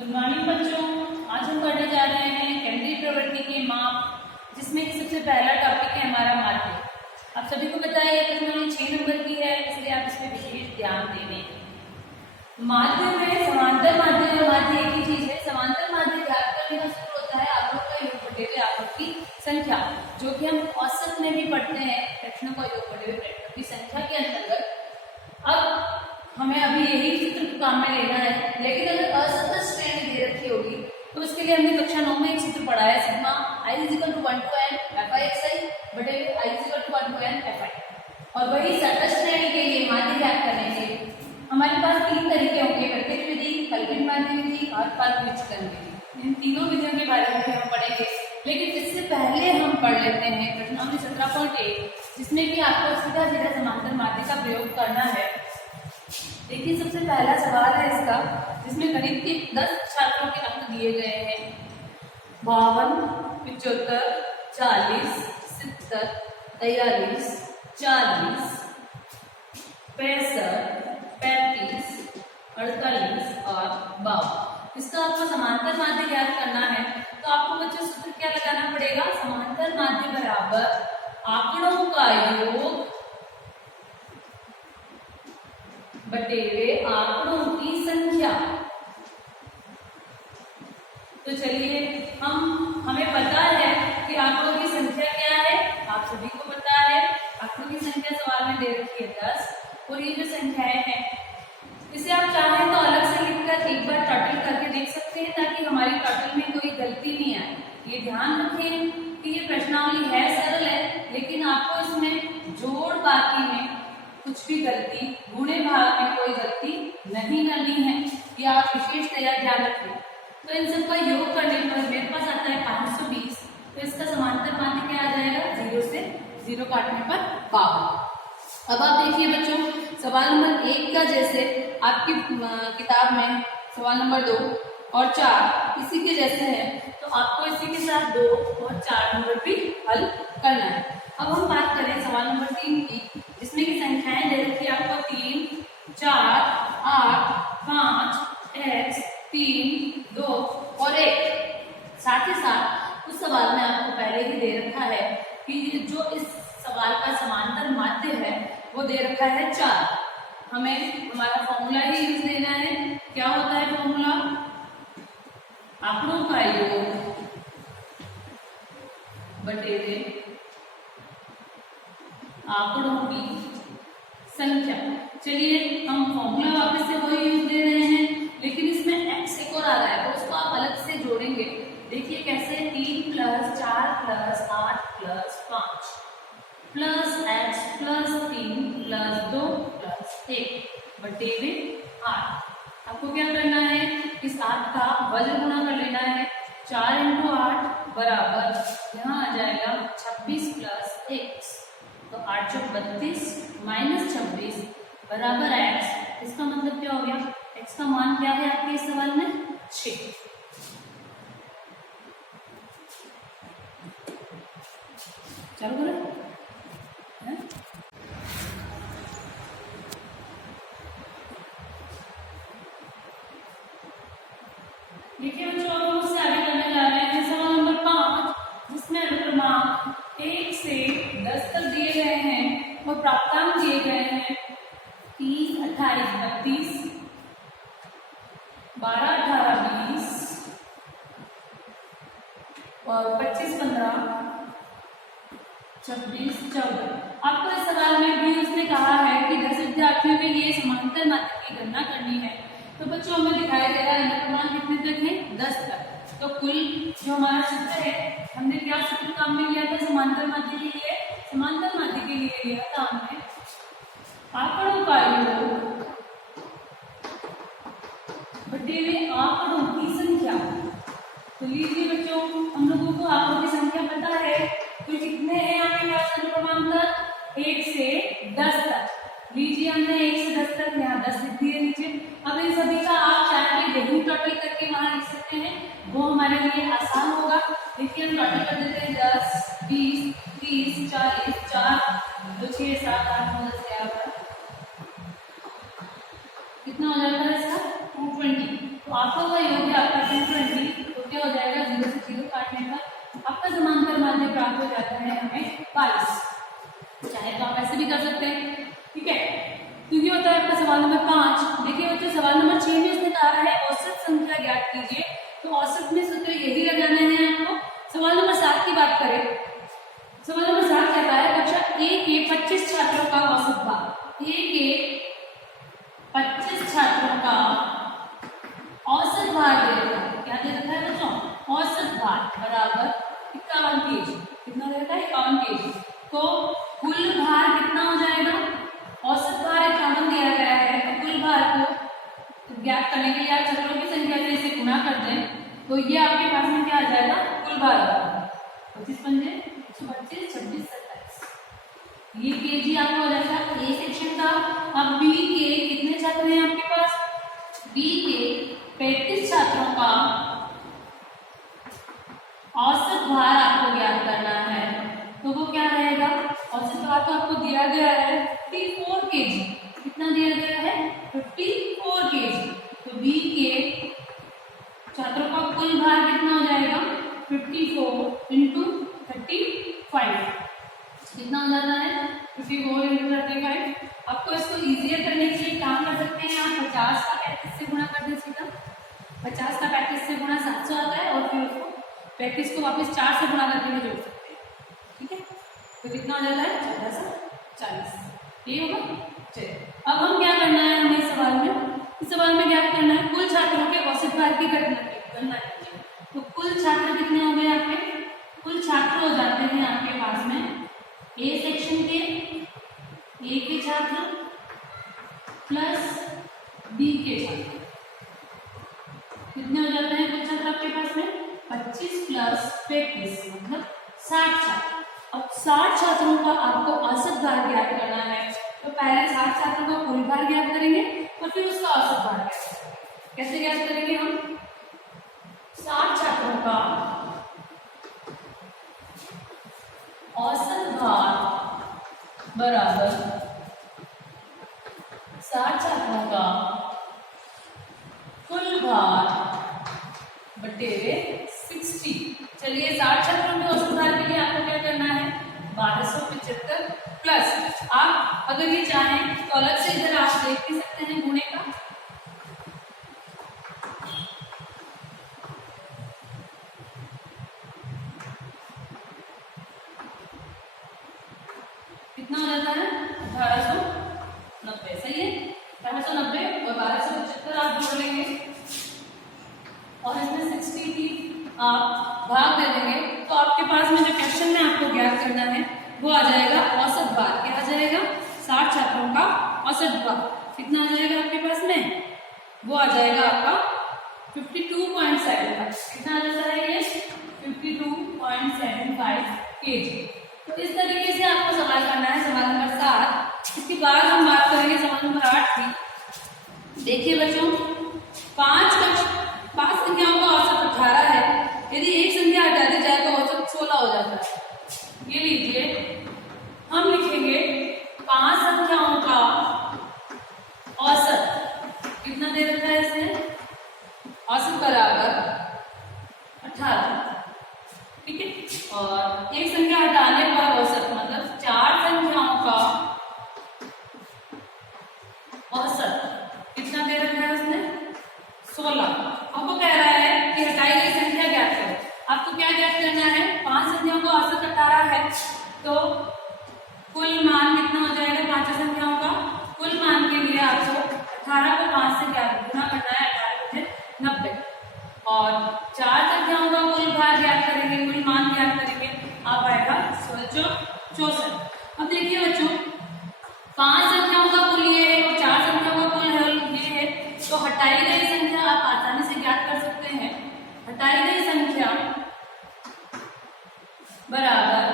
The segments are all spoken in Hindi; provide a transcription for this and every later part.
गुड मॉर्निंग बच्चों, आज हम पढ़ने जा रहे हैं केंद्रीय प्रवृत्ति के माप, जिसमें कि सबसे पहला टॉपिक है हमारा माध्य। आप सभी को पता है ये प्रश्न 6 नंबर की है, इसलिए आप इसमें विशेष ध्यान देने। माध्य में समांतर माध्य और माध्य एक ही चीज है। समांतर माध्य ज्ञात करने का सूत्र होता है आंकड़ों का योग बटे हुए आंकड़ों की संख्या, जो कि हम औसत में भी पढ़ते हैं प्रश्नों का योग बटे हुए प्रश्नों की संख्या के अंतर्गत। अब हमें अभी यही चित्र काम में लेना है, लेकिन अगर असतत श्रेणी दे रखी होगी तो उसके लिए हमने कक्षा 9 में एक सूत्र पढ़ा है, sigma i = 1 to n fi बटे i = 1 to n fi। और वही सतत श्रेणी के लिए माध्य ज्ञात करने के हमारे पास 3 तरीके होंगे, प्रत्यक्ष विधि, कल्पित माध्य विधि और पद विचलन विधि। इन तीनों विधियों के बारे में हम पढ़ेंगे, लेकिन इससे पहले हम पढ़ लेते हैं प्रश्नावली 17.1, जिसमें कि आपको सीधा सीधा समांतर माध्य का प्रयोग करना है। देखिए, सबसे पहला सवाल है इसका, जिसमें करीब के 10 छात्रों के अंक दिए गए हैं। 52, 75, 40, 70, 43, 40, 65, 35, 48 और 52। इसका आपको समांतर माध्य ज्ञात करना है, तो आपको बच्चों सूत्र क्या लगाना पड़ेगा? समांतर माध्य बराबर आंकड़ों का योग बटे हुए आंकड़ों की संख्या। तो चलिए, हमें पता है कि आंकड़ों की संख्या क्या है, आप सभी को पता है। आंकड़ों की संख्या सवाल में दे रखी है 10, और ये जो संख्याएं हैं इसे आप चाहें तो अलग से लिखकर एक बार टोटल करके देख सकते हैं, ताकि हमारी टोटल में कोई गलती नहीं आए। ये ध्यान रखें कि ये प्रश्नावली है सरल है, लेकिन आपको इसमें जोड़ बाकी में कुछ भी गलती, गुणे भाग में कोई गलती नहीं करनी है, ये आप विशेषतया ध्यान रखें। तो इन सबका योग करने पर मेरे पास आता है 520, तो इसका समांतर माध्य क्या आ जाएगा? 0 से 0 काटने पर 52। अब आप देखिए बच्चों, सवाल नंबर 1 का जैसे आपकी किताब में सवाल नंबर 2 और 4 इसी के जैसे है, तो आपको इसी के साथ 2 और 4 नंबर भी हल करना है। अब हम बात करें सवाल नंबर 3 की, जिसमें की संख्याएं दे रखी है आपको 3, 4, 8, 5, x, 3, 2 और 1। साथ ही साथ उस सवाल में आपको पहले ही दे रखा है कि जो इस सवाल का समांतर माध्य है वो दे रखा है 4। हमें हमारा फॉर्मूला ही यूज लेना है। क्या होता है फॉर्मूला? आंकड़ों का योग बटे हुए आंकड़ों की संख्या। चलिए, हम फॉर्मूला वापस से वही यूज दे रहे हैं, लेकिन इसमें x एक और आ रहा है, तो उसको आप अलग से जोड़ेंगे। देखिए कैसे, 3 + 4 + 8 + 5 प्लस x + 3 + 2 + 1 बटे हुए 8। आपको क्या करना है? इस 8 का वजन गुणा कर लेना है। 4 × 8 बराबर यहाँ आ जाएगा 26 + 1, तो 8 × 32 - 26 बराबर x। इसका मतलब क्या हो गया? x का मान क्या है आपके इस सवाल में? 6। चलो करो। देखिए बच्चों, हम उससे आगे करने जा रहे हैं सवाल नंबर 5, जिसमें अनुक्रमांक 1 से 10 तक दिए गए हैं और प्राप्तांक दिए गए हैं 30, 28, 32, 12, 18, 20 और 25, 15, 26, 14। आपको इस सवाल में भी उसने कहा है कि 10 विद्यार्थियों के लिए समांतर माध्य की गणना करनी है। तो बच्चों, हमें दिखाई दे रहा है अनुक्रमांक कितने तक है? 10 तक। तो कुल जो हमारा सूत्र है, हमने क्या सूत्र काम में लिया था समांतर माध्य के लिए? समांतर माध्य के लिए लिया था हमने आंकड़ों का योग बटे हुए आंकड़ों की संख्या। तो लीजिए बच्चों, हम लोगों को आंकड़ों की संख्या पता है, तो कितने हैं आपके पास अनुक्रमांक तक? 1 से 10 तक। लीजिए, हमने 1 से 10 तक यहाँ 10 लिख दिए नीचे। अब इन सभी का आप चाहे यही टोटल करके वहां लिख सकते हैं, वो हमारे लिए आसान होगा। देखिए, हम टोटल कर देते हैं 10, 20, 30, 40, 4, 2, 6, 7, 8, 9, 10, 11। कितना हो जाता है इसका? 220। तो आंकड़ों का योग आपका कीजिए। तो औसत में सूत्र यही लगाना है आपको। सवाल नंबर 7 की बात करें, सवाल नंबर 7 कहता है कक्षा 1 के 25 छात्रों का औसत भार, 1 के 25 छात्रों का औसत भार दे रखा है। क्या दे रखा है बच्चों? औसत भार बराबर 51 kg। कितना दे रखा है? 51 kg। तो कुल भार कितना हो जाएगा? औसत भार 51 दिया गया है, तो कुल भार को ज्ञात करने के लिए आप छात्रों की संख्या से इसे गुणा कर दें, तो ये आपके पास में क्या आ जाएगा? कुल भार आ जाएगा 25 पंजे 125 26 27। ये केजी आपको हो जाएगा ए सेक्शन का। अब बी के कितने छात्र हैं आपके पास? बी के 35 छात्रों का औसत भार आपको ज्ञात करना है, तो वो क्या रहेगा? औसत भार तो आपको दिया गया है 54 kg। कितना दिया गया है? 54 kg। तो बी के छात्रों का कुल भार कितना हो जाएगा? 54 इंटू 35। कितना हो जाता है? 54 इंटू 35। आपको इसको इजियर करने के लिए काम कर सकते हैं आप 50 का 35 से गुणा कर दीजिएगा। 50 का 35 से गुणा 700 आता है, और फिर उसको 35 को वापस 4 से गुणा करके भी जोड़ सकते हैं। ठीक है, तो कितना हो जाता है? 1440। ये होगा। चलिए, अब हम क्या करना है हमें इस सवाल में? इस सवाल में क्या करना है? कुल छात्रों के औसत भार की गणना कीजिए। तो कुल छात्र कितने हो गए आपके? कुल छात्र हो जाते हैं आपके पास में ए सेक्शन के ए के छात्र प्लस बी के छात्र। कितने हो जाते हैं कुल छात्र आपके पास में? 25 प्लस 35 मतलब 60 छात्र। अब 60 छात्रों का आपको औसत भार ज्ञात करना है, तो पहले 60 छात्रों का कुल भार ज्ञात करेंगे और फिर उसका औसत भार ज्ञात करेंगे। कैसे ज्ञात करेंगे हम? 60 छात्रों का औसत भार बराबर 60 छात्रों का कुल भार बटेरे 60। चलिए, 60 छात्रों के औसत भार के लिए आपको क्या करना है? 1275 प्लस, आप अगर ये चाहें तो अलग से इधर आप देख भी सकते हैं गुणे का। कितना हो जाता है? 1890। सही है, 1890 और 1275 आप जोड़ लेंगे और इसमें 60 की आप भाग दे देंगे, तो आपके पास में जो क्वेश्चन में आपको ज्ञात करना है वो आ जाएगा औसत भार। क्या आ जाएगा? 60 छात्रों का औसत भार कितना आ जाएगा आपके पास में? वो आ जाएगा आपका 52.75। कितना आ जाता है ये? 52.75 kg। तो इस तरीके से आपको सवाल करना है, सवाल नंबर 7। इसके बाद हम बात करेंगे सवाल नंबर 8 की। देखिए बच्चों, 5 संख्याओं का औसत 18 है। यदि एक संख्या हटा दी जाए तो औसत 16 हो जाता है। ये लीजिए, हम लिखेंगे 5 संख्याओं का औसत कितना दे रखा है इसमें? औसत बराबर 18। ठीक है, और एक संख्या हटाने पर औसत मतलब 4 संख्याओं का औसत कितना दे रखा है उसने? 16। आपको कह रहा है कि हटाई गई संख्या ज्ञात करो। आपको क्या ज्ञात करना है? 5 संख्याओं का औसत 18 है, तो कुल मान कितना हो जाएगा 5 संख्याओं का? कुल मान के लिए आपको 18 को 5 से गुणा करना है, 18 90, और 4 संख्याओं का कुल भार ज्ञात करेंगे, कुल मान ज्ञात करेंगे, आप आएगा 64। अब देखिए बच्चों, 5 संख्याओं का कुल ये है और 4 संख्याओं का कुल ये है, तो हटाई गई संख्या आप आसानी से ज्ञात कर सकते हैं। हटाई गई संख्या बराबर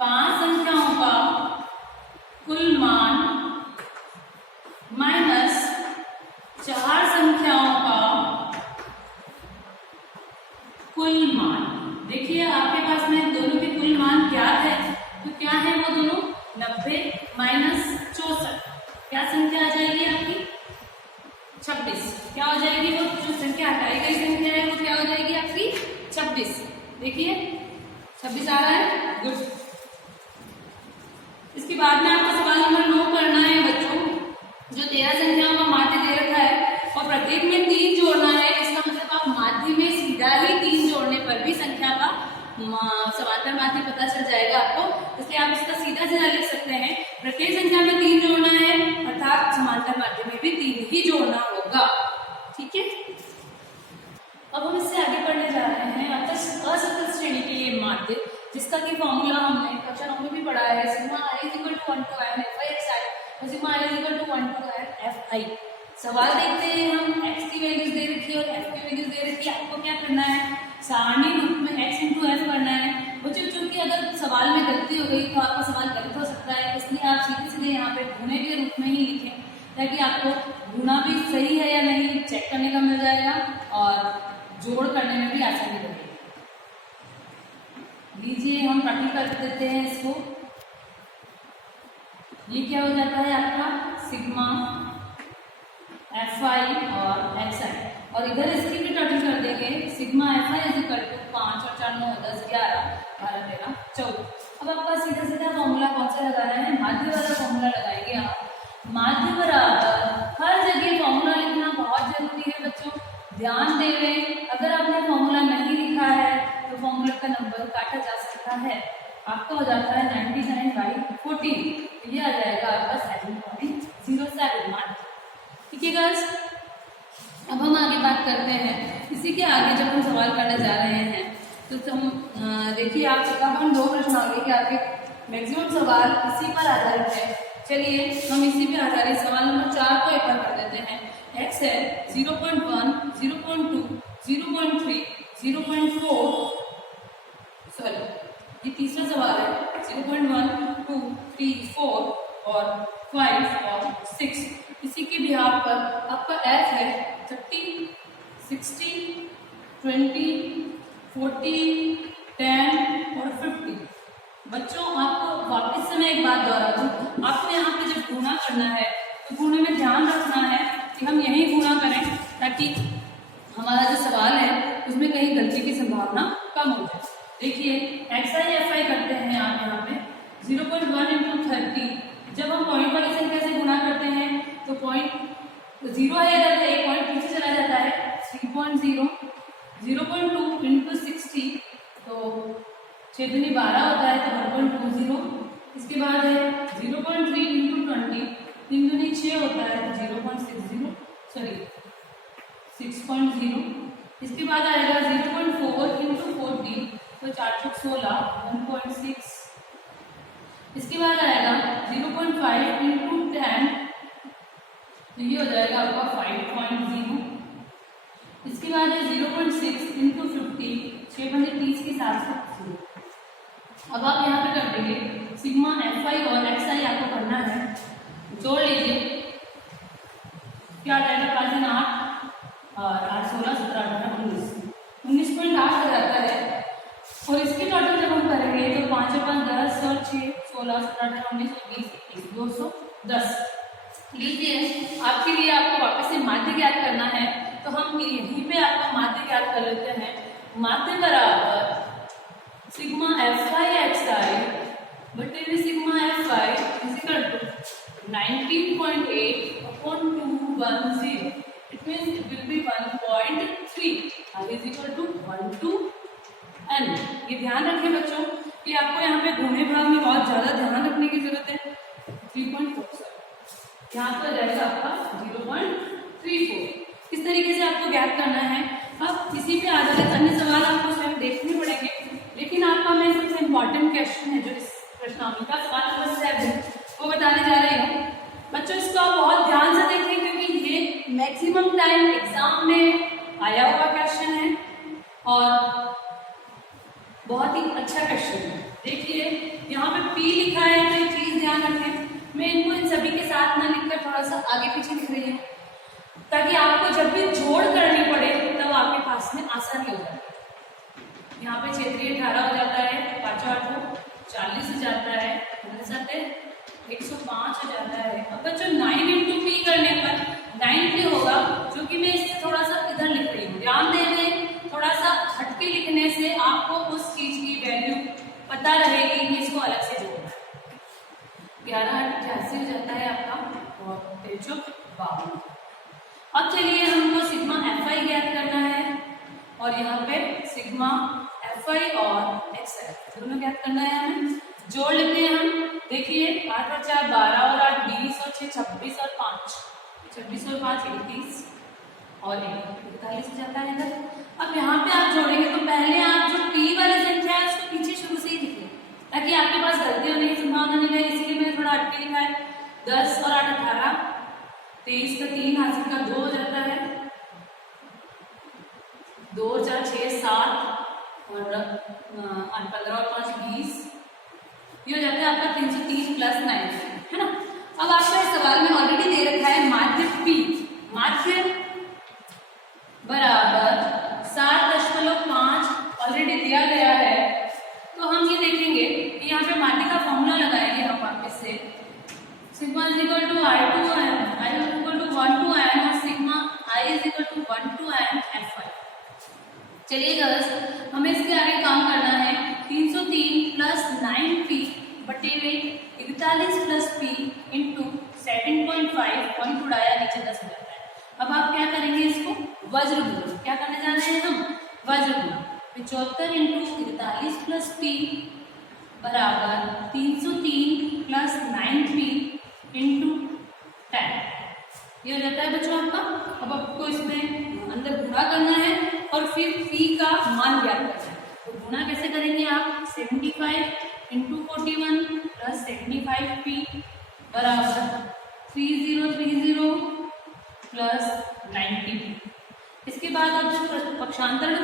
5 संख्याओं का कुल मान माइनस 4 संख्याओं का कुल मान। देखिए, आपके पास में दोनों के कुल मान ज्ञात है, तो क्या है वो दोनों? 90 माइनस 64। क्या संख्या आ जाएगी आपकी? 26। क्या हो जाएगी? वो जो संख्या हटाई गई संख्या है वो क्या हो जाएगी आपकी? 26। देखिए, 26 आ रहा है। गुड। इसके बाद में आपको सवाल नंबर 9 करना है बच्चों। जो 13 संख्याओं का माध्य दे रखा है और प्रत्येक में 3 जोड़ना है, इसका मतलब आप तरह से लिख सकते हैं, प्रत्येक संख्या में 3 जोड़ना है, अर्थात समांतर माध्य में भी 3 ही जोड़ना होगा। ठीक है, अब हम इससे आगे पढ़ने जा रहे हैं असतत श्रेणी के लिए माध्य, जिसका की फॉर्मूला हमने कक्षा 9 में भी पढ़ा है, sigma i = 1 to m fi और sigma i = 1 to m fi। सवाल देखते हैं हम, x की वैल्यूज दे रखी है और f की वैल्यूज दे रखी है। आपको क्या करना है, सारणी रूप में x × f करना है। बच्चों चूंकि अगर सवाल में गलती हो गई तो आपका सवाल गलत हो सकता है, इसलिए आप सीधे सीधे यहाँ पे गुणे के रूप में ही लिखें, ताकि आपको गुना भी सही है या नहीं चेक करने का मिल जाएगा और जोड़ करने में भी आसानी लगेगी। लीजिए हम प्रैक्टिकल कर देते हैं इसको। ये क्या हो जाता है आपका सिग्मा fi और xi, और इधर इसकी भी टोटल कर देंगे, सिग्मा fi = 5 और 4 9 10 11 12 13 14। अब आपका सीधा सीधा फॉर्मूला कौन सा लगाना है, माध्य वाला फॉर्मूला लगाएंगे आप। माध्य बराबर, हर जगह फॉर्मूला लिखना बहुत जरूरी है बच्चों, ध्यान दे लें। अगर आपने फॉर्मूला नहीं लिखा है तो फॉर्मूला का नंबर काटा जा सकता है, आपका हो जाता है 99/14, ये आ जाएगा आपका 7.07 माध्य। ठीक है गाइस, अब हम आगे बात करते हैं। इसी के आगे जब हम सवाल करने जा रहे हैं तो हम देखिए आप तकरीबन 2 प्रश्न आगे के आगे मैक्सिमम सवाल इसी पर आधारित है। चलिए हम इसी पे आधारित सवाल नंबर 4 को एक बार कर देते हैं। x है 0.1, 0.2, 0.3, 0.4, सॉरी ये तीसरा सवाल है, 0.1, 2, 3, 4 और 5 और 6। इसी के बिहार पर आपका f है 30, 60, 20, 40, 10 और 50। बच्चों आपको वापस से मैं एक बात दोहरा दूं, आपको यहाँ पे जब गुणा करना है तो गुणे में ध्यान रखना है कि हम यही गुणा करें, ताकि हमारा जो सवाल है उसमें कहीं गलती की संभावना कम हो जाए। देखिए xi fi करते हैं आप यहाँ पे 0.1 × 30, जब हम पॉइंट वाली संख्या से गुणा करते हैं तो पॉइंट 0 है, इधर एक पॉइंट पीछे चला जाता है 3.0, 0.2 × 60 तो 6 दूनी 12 होता है तो 1.20, इसके बाद है 0.3 × 20, 3 दूनी 6 होता है तो 0.60, सॉरी 6.0, इसके बाद आएगा 0.4 × 14 तो 4 × 16 1.6, इसके बाद आएगा 0.5 × 10 तो ये हो जाएगा आपका 5.0, इसके बाद है 0.6 × 50, 6 बजे 30 के हिसाब से 0। अब आप यहाँ पे कर देंगे सिग्मा fi और xi आपको करना है, जोड़ लीजिए, क्या आ जाएगा 5 × 8 और 8 16 17 18 19 19.8 हो जाता है। और इसके टोटल जब हम करेंगे तो 5 × 5 10 और 6 16 17 18 19 20 21 210। लीजिए आपके लिए आपको वापस से माध्य ज्ञात करना है, तो हम यहीं पे आपका माध्य ज्ञात कर लेते हैं। माध्य बराबर सिग्मा fi xi बटे sigma fi = 19.8/210, it means it will be 1.3 1 to n। ये ध्यान रखें बच्चों कि आपको यहाँ पे गुणे भाग में बहुत ज्यादा ध्यान रखने की जरूरत है। 3.4 यहाँ पर जाएगा आपका 0.34। इस तरीके से आपको ज्ञात करना है। अब इसी पे आधारित अन्य सवाल आपको स्वयं देखने पड़ेंगे, लेकिन आपका मैं सबसे इम्पोर्टेंट क्वेश्चन है जो इस प्रश्नावली का सवाल नंबर 7 वो बताने जा रही हूँ। बच्चों इसको आप बहुत ध्यान से देखें, क्योंकि ये मैक्सिमम टाइम एग्जाम में आया हुआ क्वेश्चन है और बहुत ही अच्छा क्वेश्चन है। देखिए यहाँ पे P लिखा है तो एक चीज ध्यान रखें, मैं इनको इन सभी के साथ ना लिखकर थोड़ा सा आगे पीछे लिख रही हूँ, ताकि आपको जब भी जोड़ करनी पड़े तब आपके पास में आसानी हो जाए। यहाँ पे क्षेत्रीय 18 हो जाता है, 5 8 40 हो जाता है, 105 हो जाता है। अब बच्चों 9 × P करने पर 9 होगा, जो कि मैं इसे थोड़ा सा इधर लिख रही हूँ। ध्यान देने थोड़ा सा हटके लिखने से आपको उस चीज की वैल्यू पता रहेगी कि इसको अलग से जोड़ना है। 11 हो जाता है आपका और 52। अब चलिए हमको सिग्मा fi ज्ञात करना है और यहाँ पे सिग्मा fi और xi दोनों ज्ञात करना है। हमें जोड़ लेते हैं हम देखिए 8 और 4 12 और 8 20 और 6 26 और 5 26 और 5 31 और 41 हो जाता है इधर। अब यहाँ पे आप जोड़ेंगे तो पहले आप जो p वाली संख्या है उसको पीछे शुरू से ही लिखिए ताकि आपके पास गलती होने की संभावना नहीं रहे, इसलिए मैंने थोड़ा हटके लिखा है। 10 और 8 18, 23 का 3 हासिल का 2 हो जाता है, 2 और 4 6 7 और 15 और 5 20, ये हो जाता है आपका 330 प्लस 9 है ना। अब आपका इस सवाल में ऑलरेडी दे रखा है माध्य p, माध्य बराबर 7.5 ऑलरेडी दिया गया है। तो हम ये देखेंगे कि यहाँ पे माध्य का फॉर्मूला लगाएंगे हम वापस से, sigma is equal to i to n, i is equal to 1 to n और sigma i is equal to 1 to n f1। चलिए गर्ल्स, हमें इसके आगे काम करना है। 303 प्लस 9p बटे में 41 प्लस p इंटू 17.5 पॉइंट उड़ाया नीचे 10 हो जाता है। अब आप क्या करेंगे, इसको वज्र गुणन, क्या करने जा रहे हैं हम, वज्र गुणन। 75 इंटू 41 प्लस p बराबर 303 प्लस 9p इंटू 10, ये हो जाता है बच्चों आपका। अब आपको इसमें अंदर गुणा करना है और फिर p का मान ज्ञात करना है। तो गुणा कैसे करेंगे आप, 75 इंटू 41 प्लस 75p बराबर 3030 प्लस 90। इसके बाद आप जो पक्षांतरण